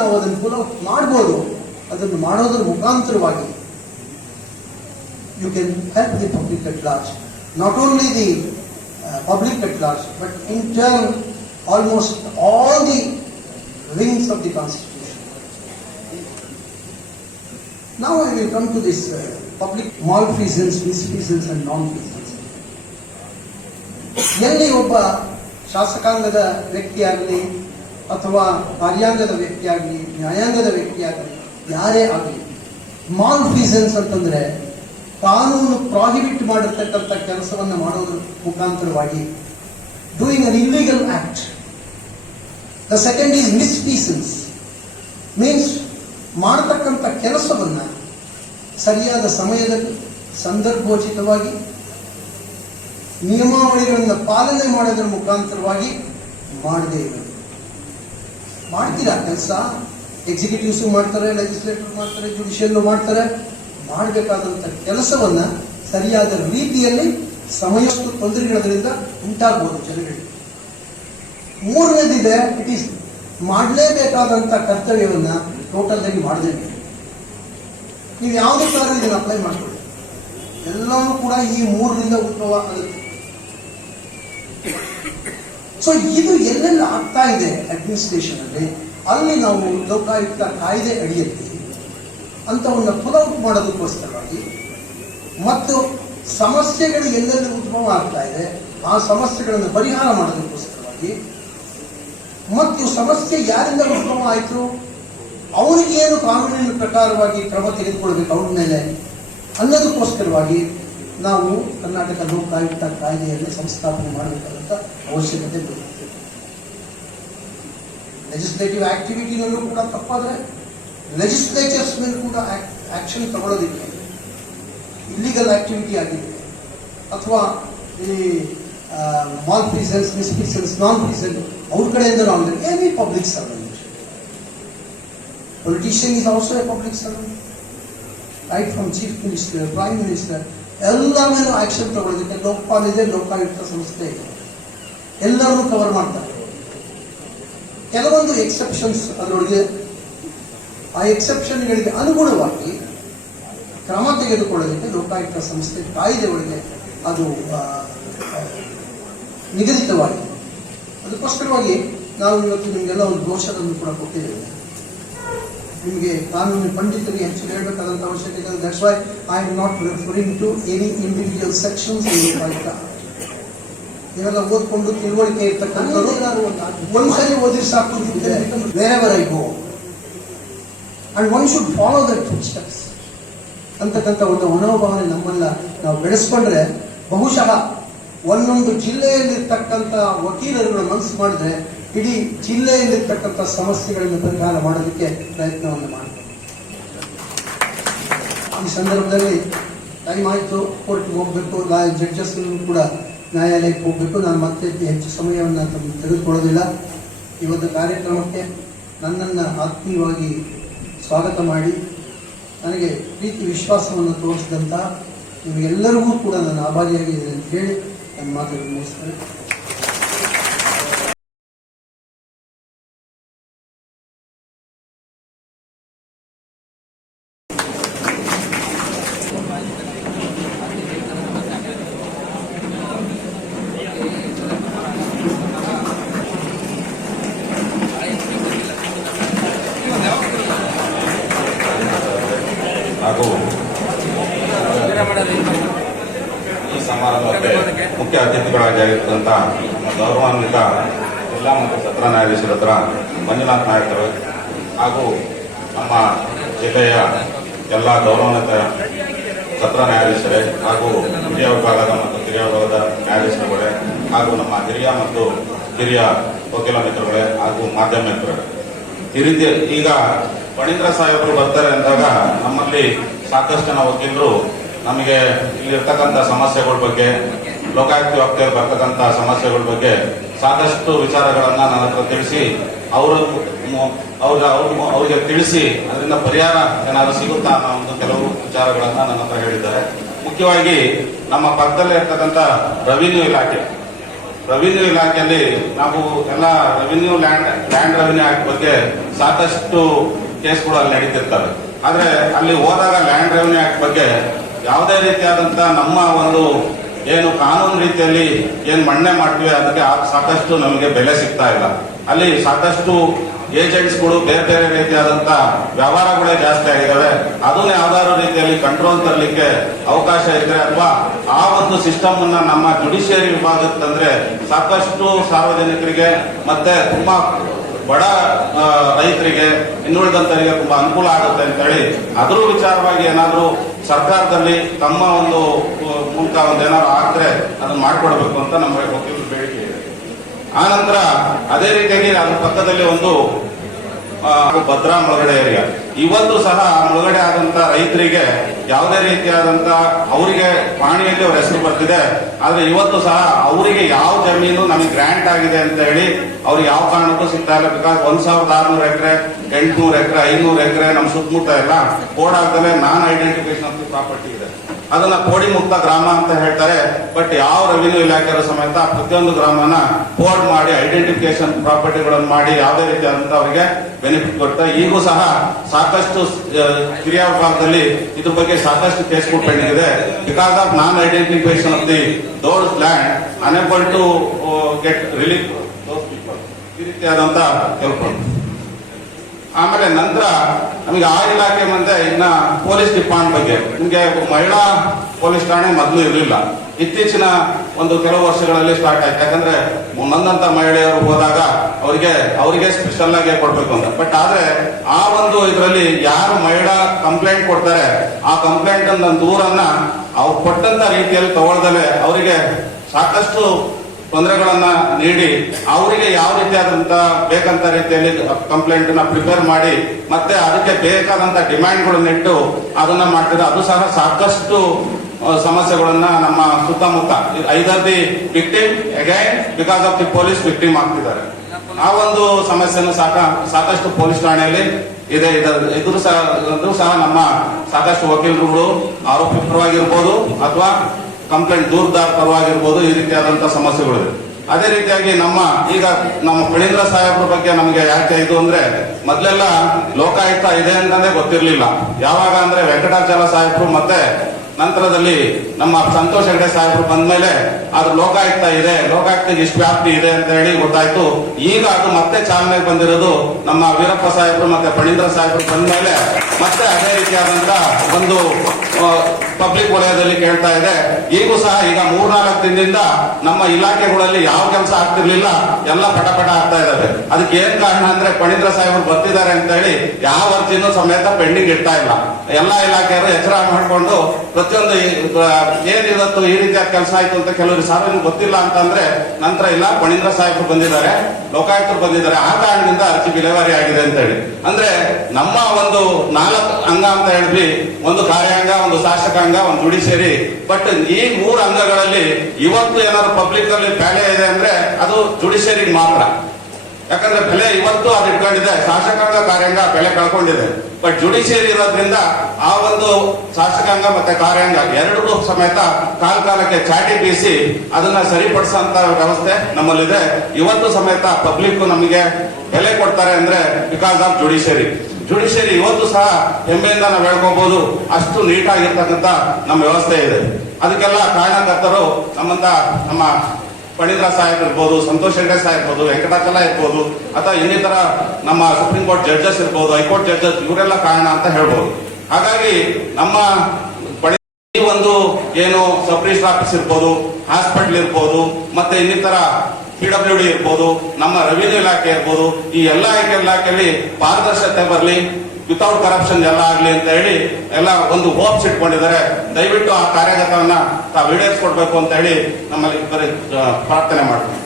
ನಾವು ಅದನ್ನು pull out ಮಾಡ್ಬೋದು ಅದನ್ನು ಮಾಡೋದ್ರ ಮುಖಾಂತರವಾಗಿ you can help the public at large. Not only the uh, public at large, but in turn, almost all the wings of the Constitution. Now I will come to this uh, public malfeasance, misfeasance and non-feasance. ಎಲ್ಲಿ ಒಬ್ಬ ಶಾಸಕಾಂಗದ ವ್ಯಕ್ತಿಯಾಗಲಿ ಅಥವಾ ಕಾರ್ಯಾಂಗದ ವ್ಯಕ್ತಿಯಾಗಲಿ, ನ್ಯಾಯಾಂಗದ ವ್ಯಕ್ತಿಯಾಗಲಿ, ಯಾರೇ ಆಗಲಿ mall ಫೀಸನ್ಸ್ ಅಂತಂದ್ರೆ ಕಾನೂನು ಪ್ರಾಹಿಬಿಟ್ ಮಾಡಿರ್ತಕ್ಕಂಥ ಕೆಲಸವನ್ನು ಮಾಡೋದ್ರ ಮುಖಾಂತರವಾಗಿ doing an illegal act the second is misfeasance means ಮಾಡತಕ್ಕಂಥ ಕೆಲಸವನ್ನ ಸರಿಯಾದ ಸಮಯದಲ್ಲಿ ಸಂದರ್ಭೋಚಿತವಾಗಿ ನಿಯಮಾವಳಿಗಳನ್ನು ಪಾಲನೆ ಮಾಡೋದ್ರ ಮುಖಾಂತರವಾಗಿ ಮಾಡದೇ ಇರೋದು ಮಾಡ್ತೀರಾ ಕೆಲಸ? ಎಕ್ಸಿಕ್ಯೂಟಿವ್ಸ್ ಮಾಡ್ತಾರೆ ಲೆಜಿಸ್ಲೇಟರ್ ಮಾಡ್ತಾರೆ ಜುಡಿಷಿಯಲ್ ಮಾಡ್ತಾರೆ. ಮಾಡಬೇಕಾದಂತ ಕೆಲಸವನ್ನ ಸರಿಯಾದ ರೀತಿಯಲ್ಲಿ ಸಮಯಷ್ಟು ತೊಂದರೆಗಳಿಂದ ಉಂಟಾಗಬಹುದು ಜನಗಳಿಗೆ ಮೂರನೇದಿದೆ ಇಟ್ ಈಸ್ ಮಾಡಲೇಬೇಕಾದಂತ ಕರ್ತವ್ಯವನ್ನ ಟೋಟಲ್ ಆಗಿ ಮಾಡದೇ ನೀವು ಯಾವುದಕ್ಕಾದ್ರೂ ಇದನ್ನು ಅಪ್ಲೈ ಮಾಡ್ಕೊಳ್ಳಿ. ಎಲ್ಲವೂ ಕೂಡ ಈ ಮೂರರಿಂದ ಉದ್ಭವ ಆಗುತ್ತೆ. ಸೊ ಇದು ಎಲ್ಲೆಲ್ಲ ಆಗ್ತಾ ಇದೆ ಅಡ್ಮಿನಿಸ್ಟ್ರೇಷನ್ ಅಲ್ಲಿ. ಅಲ್ಲಿ ನಾವು ಲೋಕಾಯುಕ್ತ ಕಾಯ್ದೆ ಅಡಿಯಲ್ಲಿ ಒಂದು ಔಟ್ ಮಾಡೋದಕ್ಕೋಸ್ಕರವಾಗಿ ಮತ್ತು ಸಮಸ್ಯೆಗಳು ಎಲ್ಲೆಲ್ಲಿ ಉದ್ಭವ ಆಗ್ತಾ ಇದೆ, ಆ ಸಮಸ್ಯೆಗಳನ್ನು ಪರಿಹಾರ ಮಾಡೋದಕ್ಕೋಸ್ಕರವಾಗಿ ಮತ್ತು ಸಮಸ್ಯೆ ಯಾರಿಂದ ಉದ್ಭವ ಆಯಿತು, ಅವನಿಗೇನು ಕಾನೂನಿನ ಪ್ರಕಾರವಾಗಿ ಕ್ರಮ ತೆಗೆದುಕೊಳ್ಬೇಕು, ಅವನ ಮೇಲೆ ಅನ್ನೋದಕ್ಕೋಸ್ಕರವಾಗಿ ನಾವು ಕರ್ನಾಟಕ ಲೋಕಾಯುಕ್ತ ಕಾಯ್ದೆಯಲ್ಲಿ ಸಂಸ್ಥಾಪನೆ ಮಾಡಬೇಕಾದಂತ ಅವಶ್ಯಕತೆ ಬರುತ್ತೆ. ಲೆಜಿಸ್ಲೇಟಿವ್ ಆಕ್ಟಿವಿಟಿನಲ್ಲೂ ಕೂಡ ತಪ್ಪಾದ್ರೆ ಲೆಜಿಸ್ಲೇಚರ್ಸ್ ಮೇಲೆ ಕೂಡ ಆಕ್ಷನ್ ತಗೊಳ್ಳೋದಿಕ್ಕೆ ಇಲ್ಲಿಗಲ್ ಆಕ್ಟಿವಿಟಿ ಆಗಿದೆ ಅಥವಾ ಈ ಮಾಲ್ ಪ್ರೀಸನ್ಸ್ ಮಿಸ್ ಪ್ರೀಸನ್ಸ್ ನಾನ್ ಪ್ರೀಸನ್ ಅವ್ರ ಕಡೆಯಿಂದ ನಾವು any public servant politician is also a public servant right from chief minister prime minister ಎಲ್ಲರ ಮೇಲೂ ಆಕ್ಷನ್ ತಗೊಳ್ಳೋದಕ್ಕೆ ಲೋಕಪಾಲ್ ಇದೆ ಲೋಕಾಯುಕ್ತ ಸಂಸ್ಥೆ ಇದೆ. ಎಲ್ಲರನ್ನೂ ಕವರ್ ಮಾಡ್ತಾರೆ. ಕೆಲವೊಂದು ಎಕ್ಸೆಪ್ಷನ್ಸ್ ಅದರೊಳಗೆ, ಆ ಎಕ್ಸೆಪ್ಷನ್ಗಳಿಗೆ ಅನುಗುಣವಾಗಿ ಕ್ರಮ ತೆಗೆದುಕೊಳ್ಳೋದಕ್ಕೆ ಲೋಕಾಯುಕ್ತ ಸಂಸ್ಥೆ ಕಾಯ್ದೆ ಒಳಗೆ ಅದು ನಿಗದಿತವಾಗಿದೆ. ಅದಕ್ಕೋಸ್ಕರವಾಗಿ ನಾವು ಇವತ್ತು ನಿಮಗೆಲ್ಲ ಒಂದು ಘೋಷಣೆಯನ್ನು ಕೂಡ ಕೊಟ್ಟಿದ್ದೇವೆ. ನಿಮಗೆ ಕಾನೂನು ಪಂಡಿತರಿಗೆ ಹೆಚ್ಚು ಹೇಳಬೇಕಾದಂಥ ಅವಶ್ಯಕತೆ ಇದೆ. That's why I am not referring to any individual sections ಇವೆಲ್ಲ ಓದ್ಕೊಂಡು ತಿಳುವಳಿಕೆ ಇರ್ತಕ್ಕಂಥದ್ದು ಒಂದ್ಸರಿ ಓದಿ ಸಾಕು wherever I go and one should follow that footsteps ಅಂತಕ್ಕಂಥ ಒಂದು ಮನೋಭಾವನೆ ನಮ್ಮನ್ನ ನಾವು ಬೆಳೆಸ್ಕೊಂಡ್ರೆ ಬಹುಶಃ ಒಂದೊಂದು ಜಿಲ್ಲೆಯಲ್ಲಿರ್ತಕ್ಕಂಥ ವಕೀಲರುಗಳ ಮನಸ್ಸು ಮಾಡಿದ್ರೆ ಇಡೀ ಜಿಲ್ಲೆಯಲ್ಲಿರ್ತಕ್ಕಂಥ ಸಮಸ್ಯೆಗಳನ್ನು ಪರಿಹಾರ ಮಾಡೋದಕ್ಕೆ ಪ್ರಯತ್ನವನ್ನು ಮಾಡಿದೆ ಈ ಸಂದರ್ಭದಲ್ಲಿ ಟೈಮ್ ಆಯಿತು ಕೋರ್ಟ್ಗೆ ಹೋಗ್ಬೇಕು ಜಡ್ಜಸ್ ಕೂಡ ನ್ಯಾಯಾಲಯಕ್ಕೆ ಹೋಗಬೇಕು. ನಾನು ಮತ್ತೆ ಹೆಚ್ಚು ಸಮಯವನ್ನು ತಮ್ಮ ತೆಗೆದುಕೊಳ್ಳೋದಿಲ್ಲ. ಇವತ್ತು ಕಾರ್ಯಕ್ರಮಕ್ಕೆ ನನ್ನನ್ನು ಆತ್ಮೀಯವಾಗಿ ಸ್ವಾಗತ ಮಾಡಿ, ನನಗೆ ಪ್ರೀತಿ ವಿಶ್ವಾಸವನ್ನು ತೋರಿಸಿದಂಥ ನಿಮಗೆಲ್ಲರಿಗೂ ಕೂಡ ನಾನು ಆಭಾರಿಯಾಗಿದ್ದೇನೆ ಅಂತ ಹೇಳಿ ನನ್ನ ಮಾತುಗಳನ್ನು ಮುಗಿಸ್ತೇನೆ ಹಾಗೂ ಈ ಸಮಾರಂಭಕ್ಕೆ ಮುಖ್ಯ ಅತಿಥಿಗಳಾಗಿ ಆಗಿರ್ತಂತ ನಮ್ಮ ಗೌರವಾನ್ವಿತ ಜಿಲ್ಲಾ ಮತ್ತು ಸತ್ರ ನ್ಯಾಯಾಧೀಶರ ಹತ್ರ ಮಂಜುನಾಥ್ ನಾಯಕರು ಹಾಗೂ ನಮ್ಮ ಜಿಲ್ಲೆಯ ಎಲ್ಲ ಗೌರವಾನ್ವಿತ ಸತ್ರ ನ್ಯಾಯಾಧೀಶರೇ ಹಾಗೂ ಹಿರಿಯ ವಿಭಾಗದ ಮತ್ತು ಕಿರಿಯ ವಿಭಾಗದ ನ್ಯಾಯಾಧೀಶರುಗಳೇ ಹಾಗೂ ನಮ್ಮ ಹಿರಿಯ ಮತ್ತು ಕಿರಿಯ ವಕೀಲ ಮಿತ್ರಗಳೇ ಹಾಗೂ ಮಾಧ್ಯಮ ಮಿತ್ರರೇ ಈ ರೀತಿ ಈಗ ಪಣೀಂದ್ರ ಸಾಹೇಬರು ಬರ್ತಾರೆ ಅಂದಾಗ ನಮ್ಮಲ್ಲಿ ಸಾಕಷ್ಟು ಜನ ವಕೀಲರು ನಮಗೆ ಇಲ್ಲಿರ್ತಕ್ಕಂಥ ಸಮಸ್ಯೆಗಳ ಬಗ್ಗೆ, ಲೋಕಾಯುಕ್ತ ವ್ಯಾಪ್ತಿಯಲ್ಲಿ ಬರ್ತಕ್ಕಂಥ ಸಮಸ್ಯೆಗಳ ಬಗ್ಗೆ ಸಾಕಷ್ಟು ವಿಚಾರಗಳನ್ನು ನನ್ನ ಹತ್ರ ತಿಳಿಸಿ, ಅವರು ಅವ್ರ, ಅವ್ರ- ಅವ್ರಿಗೆ ತಿಳಿಸಿ, ಅದರಿಂದ ಪರಿಹಾರ ಏನಾದರೂ ಸಿಗುತ್ತಾ ಅನ್ನೋ ಒಂದು ಕೆಲವು ವಿಚಾರಗಳನ್ನು ನನ್ನ ಹತ್ರ ಹೇಳಿದ್ದಾರೆ. ಮುಖ್ಯವಾಗಿ ನಮ್ಮ ಪಕ್ಕದಲ್ಲೇ ಇರ್ತಕ್ಕಂಥ ರೆವಿನ್ಯೂ ಇಲಾಖೆ. ರೆವಿನ್ಯೂ ಇಲಾಖೆಯಲ್ಲಿ ನಾವು ಎಲ್ಲ revenue land land revenue act ಬಗ್ಗೆ ಸಾಕಷ್ಟು ಕೇಸ್ಗಳು ಅಲ್ಲಿ ನಡೀತಿರ್ತವೆ. ಆದ್ರೆ ಅಲ್ಲಿ ಹೋದಾಗ ಲ್ಯಾಂಡ್ ರೆವಿನ್ಯೂ ಆಕ್ಟ್ ಬಗ್ಗೆ ಯಾವುದೇ ರೀತಿಯಾದಂತ ನಮ್ಮ ಒಂದು ಏನು ಕಾನೂನು ರೀತಿಯಲ್ಲಿ ಏನು ಮಣ್ಣೆ ಮಾಡ್ತೀವಿ ಅದಕ್ಕೆ ಸಾಕಷ್ಟು ನಮಗೆ ಬೆಲೆ ಸಿಗ್ತಾ ಇಲ್ಲ. ಅಲ್ಲಿ ಸಾಕಷ್ಟು ಏಜೆಂಟ್ಸ್ಗಳು ಬೇರೆ ಬೇರೆ ರೀತಿಯಾದಂತ ವ್ಯವಹಾರಗಳೇ ಜಾಸ್ತಿ ಆಗಿದ್ದಾವೆ ಅದನ್ನ ಯಾವ್ದಾದ್ರು ರೀತಿಯಲ್ಲಿ ಕಂಟ್ರೋಲ್ ತರಲಿಕ್ಕೆ ಅವಕಾಶ ಇದ್ರೆ ಅಥವಾ ಆ ಒಂದು ಸಿಸ್ಟಮ್ ಅನ್ನ ನಮ್ಮ ಜುಡಿಷಿಯರಿ ವಿಭಾಗಕ್ಕೆ ತಂದ್ರೆ ಸಾಕಷ್ಟು ಸಾರ್ವಜನಿಕರಿಗೆ ಮತ್ತೆ ತುಂಬಾ ಬಡ ರೈತರಿಗೆ ಇನ್ನುಳಿದಂತರಿಗೆ ತುಂಬಾ ಅನುಕೂಲ ಆಗುತ್ತೆ ಅಂತ ಹೇಳಿ ಅದ್ರ ವಿಚಾರವಾಗಿ ಏನಾದರೂ ಸರ್ಕಾರದಲ್ಲಿ ತಮ್ಮ ಒಂದು ಮೂಲಕ ಒಂದು ಏನಾದ್ರು ಆದ್ರೆ ಅದನ್ನ ಮಾಡಿಕೊಡ್ಬೇಕು ಅಂತ ನಮ್ಮ ವಕೀಲರು ಬೇಡಿಕೆ ಇದೆ. ಆ ನಂತರ ಅದೇ ರೀತಿಯಾಗಿ ಅದ್ರ ಪಕ್ಕದಲ್ಲಿ ಒಂದು ಭದ್ರಾ ಮುಳುಗಡೆ ಏರಿಯಾ. ಇವತ್ತು ಸಹ ಮುಳುಗಡೆ ಆದಂತ ರೈತರಿಗೆ ಯಾವುದೇ ರೀತಿಯಾದಂತ ಅವರಿಗೆ ಪಾಣಿಯಲ್ಲಿ ಅವ್ರ ಹೆಸರು ಬರ್ತಿದೆ. ಆದ್ರೆ ಇವತ್ತು ಸಹ ಅವರಿಗೆ ಯಾವ ಜಮೀನು ನಮಗೆ ಗ್ರಾಂಟ್ ಆಗಿದೆ ಅಂತ ಹೇಳಿ ಅವ್ರಿಗೆ ಯಾವ ಕಾರಣಕ್ಕೂ ಸಿಗ್ತಾ ಇಲ್ಲ. ಬಿಕಾಸ್ ಒಂದ್ ಸಾವಿರದ ಆರ್ನೂರು ಎಕರೆ, ಎಂಟ್ನೂರು ಎಕರೆ, ಐನೂರು ಎಕರೆ, ನಮ್ಮ ಸುತ್ತಮುತ್ತ ಎಲ್ಲ ಕೋಡ್ ಆಗ್ದಲೆ ನಾನ್ ಐಡೆಂಟಿಫಿಕೇಶನ್ ಪ್ರಾಪರ್ಟಿ ಅದನ್ನ ಕೋಡಿ ಮುಕ್ತ ಗ್ರಾಮ ಅಂತ ಹೇಳ್ತಾರೆ. ಬಟ್ ಯಾವ ರೆವಿನ್ಯೂ ಇಲಾಖೆ ಸಮೇತ ಪ್ರತಿಯೊಂದು ಗ್ರಾಮನ ಕೋಡ್ ಮಾಡಿ ಐಡೆಂಟಿಫಿಕೇಶನ್ ಪ್ರಾಪರ್ಟಿಗಳನ್ನು ಮಾಡಿ ಯಾವುದೇ ಅಂತ ಅವರಿಗೆ ಬೆನಿಫಿಟ್ ಕೊಡ್ತಾ, ಈಗೂ ಸಹ ಸಾಕಷ್ಟು ಕ್ರಿಯಾ ವಿಭಾಗದಲ್ಲಿ ಇದ್ರ ಬಗ್ಗೆ ಸಾಕಷ್ಟು ಕೇಸ್ಗಳು ಪೆಂಡಿಂಗ್ ಇದೆ. Because of non identification of the doers land unable to get relief ಈ ರೀತಿಯಾದಂತ ಕೆಲಸ ಆಮೇಲೆ ನಂತರ ನಮಗೆ ಆ ಇಲಾಖೆ ಮುಂದೆ ಇನ್ನ ಪೊಲೀಸ್ ಡಿಪಾರ್ಟ್ಮೆಂಟ್ ಬಗ್ಗೆ. ನಿಮಗೆ ಮಹಿಳಾ ಪೊಲೀಸ್ ಠಾಣೆ ಮೊದಲು ಇರಲಿಲ್ಲ. ಇತ್ತೀಚಿನ ಒಂದು ಕೆಲವು ವರ್ಷಗಳಲ್ಲಿ ಸ್ಟಾರ್ಟ್ ಆಯ್ತು. ಯಾಕಂದ್ರೆ ನನ್ನಂತ ಮಹಿಳೆಯರು ಹೋದಾಗ ಅವರಿಗೆ ಅವರಿಗೆ ಸ್ಪೆಷಲ್ ಆಗಿ ಕೊಡ್ಬೇಕು ಅಂತ. ಬಟ್ ಆದ್ರೆ ಆ ಒಂದು ಇದರಲ್ಲಿ ಯಾರು ಮಹಿಳಾ ಕಂಪ್ಲೇಂಟ್ ಕೊಡ್ತಾರೆ, ಆ ಕಂಪ್ಲೇಂಟ್ ಅನ್ನ ದೂರನ್ನ ಅವ್ರು ಕೊಟ್ಟಂತ ರೀತಿಯಲ್ಲಿ ತಗೊಳ್ದಲೆ ಅವರಿಗೆ ಸಾಕಷ್ಟು ತೊಂದರೆಗಳನ್ನ ನೀಡಿ ಅವರಿಗೆ ಯಾವ ರೀತಿಯಾದಂತ ಬೇಕಂತ ರೀತಿಯಲ್ಲಿ ಕಂಪ್ಲೇಂಟ್ನ ಪ್ರಿಪೇರ್ ಮಾಡಿ ಮತ್ತೆ ಅದಕ್ಕೆ ಬೇಕಾದಂತ ಡಿಮ್ಯಾಂಡ್ಗಳನ್ನ ಇಟ್ಟು ಅದನ್ನ ಮಾಡ್ತಾರೆ ಅದು ಸಹ ಸಾಕಷ್ಟು ಸಮಸ್ಯೆಗಳನ್ನ ನಮ್ಮ ಸುತ್ತಮುತ್ತ either the victim again because of the police victim ಆಗ್ತಿದ್ದಾರೆ. ಆ ಒಂದು ಸಮಸ್ಯೆನೂ ಸಾಕ, ಸಾಕಷ್ಟು ಪೊಲೀಸ್ ಠಾಣೆಯಲ್ಲಿ ಇದೆ. ಇದ್ರು ಸಹ, ಇದ್ರೂ ಸಹ ನಮ್ಮ ಸಾಕಷ್ಟು ವಕೀಲರುಗಳು ಆರೋಪಿ ಪರವಾಗಿರ್ಬೋದು ಅಥವಾ ಕಂಪ್ಲೇಂಟ್ ದೂರದಾರ ಪರವಾಗಿರ್ಬೋದು ಈ ರೀತಿಯಾದಂತಹ ಸಮಸ್ಯೆಗಳಿವೆ ಅದೇ ರೀತಿಯಾಗಿ ನಮ್ಮ ಈಗ ನಮ್ಮ ಪಣೀಂದ್ರ ಸಾಹೇಬ್ರ ಬಗ್ಗೆ ನಮಗೆ ಯಾಕೆ ಇದು ಅಂದ್ರೆ ಮೊದಲೆಲ್ಲ ಲೋಕಾಯುಕ್ತ ಇದೆ ಅಂತಂದ್ರೆ ಗೊತ್ತಿರಲಿಲ್ಲ. ಯಾವಾಗ ಅಂದ್ರೆ ವೆಂಕಟಾಚಲ ಸಾಹೇಬ್ರು ಮತ್ತೆ ನಂತರದಲ್ಲಿ ನಮ್ಮ ಸಂತೋಷ್ ಹೆಗಡೆ ಸಾಹೇಬ್ರು ಬಂದ್ಮೇಲೆ ಅದು ಲೋಕಾಯುಕ್ತ ಇದೆ ಲೋಕಾಯುಕ್ತ ಇಷ್ಟು ವ್ಯಾಪ್ತಿ ಇದೆ ಅಂತ ಹೇಳಿ ಗೊತ್ತಾಯ್ತು. ಈಗ ಅದು ಮತ್ತೆ ಚಾಲನೆಗೆ ಬಂದಿರೋದು ನಮ್ಮ ವೀರಪ್ಪ ಸಾಹೇಬ್ರು ಮತ್ತೆ ಫಣೀಂದ್ರ ಸಾಹೇಬ್ರು ಬಂದ್ಮೇಲೆ ಮತ್ತೆ ಅದೇ ರೀತಿಯಾದಂತ ಒಂದು ಪಬ್ಲಿಕ್ ವಲಯದಲ್ಲಿ ಕೇಳ್ತಾ ಇದೆ. ಈಗೂ ಸಹ ಈಗ ಮೂರ್ನಾಲ್ಕು ದಿನದಿಂದ ನಮ್ಮ ಇಲಾಖೆಗಳಲ್ಲಿ ಯಾವ ಕೆಲಸ ಆಗ್ತಿರ್ಲಿಲ್ಲ, ಎಲ್ಲ ಪಟಪಟ ಪಟ ಆಗ್ತಾ ಇದಾವೆ. ಅದಕ್ಕೆ ಏನ್ ಕಾರಣ ಅಂದ್ರೆ ಪಣೀಂದ್ರ ಸಾಹೇಬ್ರು ಬರ್ತಿದ್ದಾರೆ ಅಂತ ಹೇಳಿ ಯಾವ ಅರ್ಜಿನೂ ಸಮೇತ ಪೆಂಡಿಂಗ್ ಇಡ್ತಾ ಇಲ್ಲ. ಎಲ್ಲಾ ಇಲಾಖೆಯವರು ಎಚ್ಚರ ಮಾಡಿಕೊಂಡು ಪ್ರತಿಯೊಂದು ಏನಿವತ್ತು ಈ ರೀತಿಯ ಕೆಲಸ ಆಯ್ತು ಅಂತ ಕೆಲವರು ಸಾರ್ವಜನಿಕ ಗೊತ್ತಿಲ್ಲ ಅಂತಂದ್ರೆ, ನಂತರ ಇಲ್ಲ ಮಣೀಂದ್ರ ಸಾಹೇಬರು ಬಂದಿದ್ದಾರೆ, ಲೋಕಾಯುಕ್ತರು ಬಂದಿದ್ದಾರೆ, ಆ ಕಾರಣದಿಂದ ಅರ್ಜಿ ವಿಲೇವಾರಿ ಆಗಿದೆ ಅಂತ ಹೇಳಿ. ಅಂದ್ರೆ ನಮ್ಮ ಒಂದು ನಾಲ್ಕು ಅಂಗ ಅಂತ ಹೇಳಿದ್ವಿ, ಒಂದು ಕಾರ್ಯಾಂಗ, ಒಂದು ಶಾಸಕಾಂಗ, ಒಂದು ಜುಡಿಷಿಯರಿ ಬಟ್ ಈ ಮೂರು ಅಂಗಗಳಲ್ಲಿ ಇವತ್ತು ಏನಾದ್ರು ಪಬ್ಲಿಕ್ ಅಲ್ಲಿ ಪ್ಯಾಲೆ ಇದೆ ಅಂದ್ರೆ ಅದು ಜುಡಿಷಿಯರಿಗೆ ಮಾತ್ರ. ಯಾಕಂದ್ರೆ ಬೆಲೆ ಇವತ್ತು ಅದು ಇಟ್ಕೊಂಡಿದೆ. ಶಾಸಕಾಂಗ ಕಾರ್ಯಾಂಗ ಬೆಲೆ ಕಳ್ಕೊಂಡಿದೆ. ಬಟ್ ಜುಡಿಷಿಯರಿ ಇರೋದ್ರಿಂದ ಆ ಒಂದು ಶಾಸಕಾಂಗ ಮತ್ತೆ ಕಾರ್ಯಾಂಗ ಎರಡೂ ಸಮೇತ ಕಾಲ ಕಾಲಕ್ಕೆ ಚಾಟಿ ಬೀಸಿ ಅದನ್ನ ಸರಿಪಡಿಸಂತ ವ್ಯವಸ್ಥೆ ನಮ್ಮಲ್ಲಿದೆ. ಇವತ್ತು ಸಮೇತ ಪಬ್ಲಿಕ್ ನಮಗೆ ಬೆಲೆ ಕೊಡ್ತಾರೆ ಅಂದ್ರೆ ಬಿಕಾಸ್ ಆಫ್ ಜುಡಿಷಿಯರಿ ಜುಡಿಷಿಯರಿ ಇವತ್ತು ಸಹ ಹೆಮ್ಮೆಯಿಂದ ನಾವು ಹೇಳ್ಕೋಬಹುದು ಅಷ್ಟು ನೀಟಾಗಿರ್ತಕ್ಕಂಥ ನಮ್ಮ ವ್ಯವಸ್ಥೆ ಇದೆ. ಅದಕ್ಕೆಲ್ಲ ಕಾರಣಕರ್ತರು ನಮ್ಮಂತ ನಮ್ಮ ಫಣೀಂದ್ರ ಸಾಹೇಬ್ ಇರ್ಬೋದು, ಸಂತೋಷ್ ಹೆಗಡೆ ಸಾಹ್ ಇರ್ಬೋದು, ವೆಂಕಟಾಚಲ ಇರ್ಬೋದು, ಅಥವಾ ಇನ್ನಿತರ ನಮ್ಮ ಸುಪ್ರೀಂ ಕೋರ್ಟ್ ಜಡ್ಜಸ್ ಇರ್ಬೋದು, ಹೈಕೋರ್ಟ್ ಜಡ್ಜಸ್ ಇವರೆಲ್ಲ ಕಾರಣ ಅಂತ ಹೇಳ್ಬೋದು. ಹಾಗಾಗಿ ನಮ್ಮ ಒಂದು ಏನು ಸಬ್ ರಿಜಿಸ್ಟರ್ ಆಫೀಸ್ ಇರ್ಬೋದು, ಹಾಸ್ಪಿಟಲ್ ಇರ್ಬೋದು, ಮತ್ತೆ ಇನ್ನಿತರ ಪಿ ಡಬ್ಲ್ಯೂ ಡಿ ಇರ್ಬೋದು, ನಮ್ಮ ರೆವಿನ್ಯೂ ಇಲಾಖೆ ಇರ್ಬೋದು, ಈ ಎಲ್ಲ ಇಲಾಖೆಯಲ್ಲಿ ಪಾರದರ್ಶಕತೆ ಬರಲಿ. ವಿತೌಟ್ ಕರಪ್ಷನ್ ಎಲ್ಲ ಆಗಲಿ ಅಂತ ಹೇಳಿ ಎಲ್ಲ ಒಂದು ಹೋಪ್ಸ್ ಇಟ್ಕೊಂಡಿದ್ದಾರೆ. ದಯವಿಟ್ಟು ಆ ಕಾರ್ಯಗತವನ್ನ ತಾವು ಈಡೇರಿಸ್ಕೊಡ್ಬೇಕು ಅಂತ ಹೇಳಿ ನಮ್ಮಲ್ಲಿ ಪ್ರಾರ್ಥನೆ ಮಾಡ್ತೀವಿ.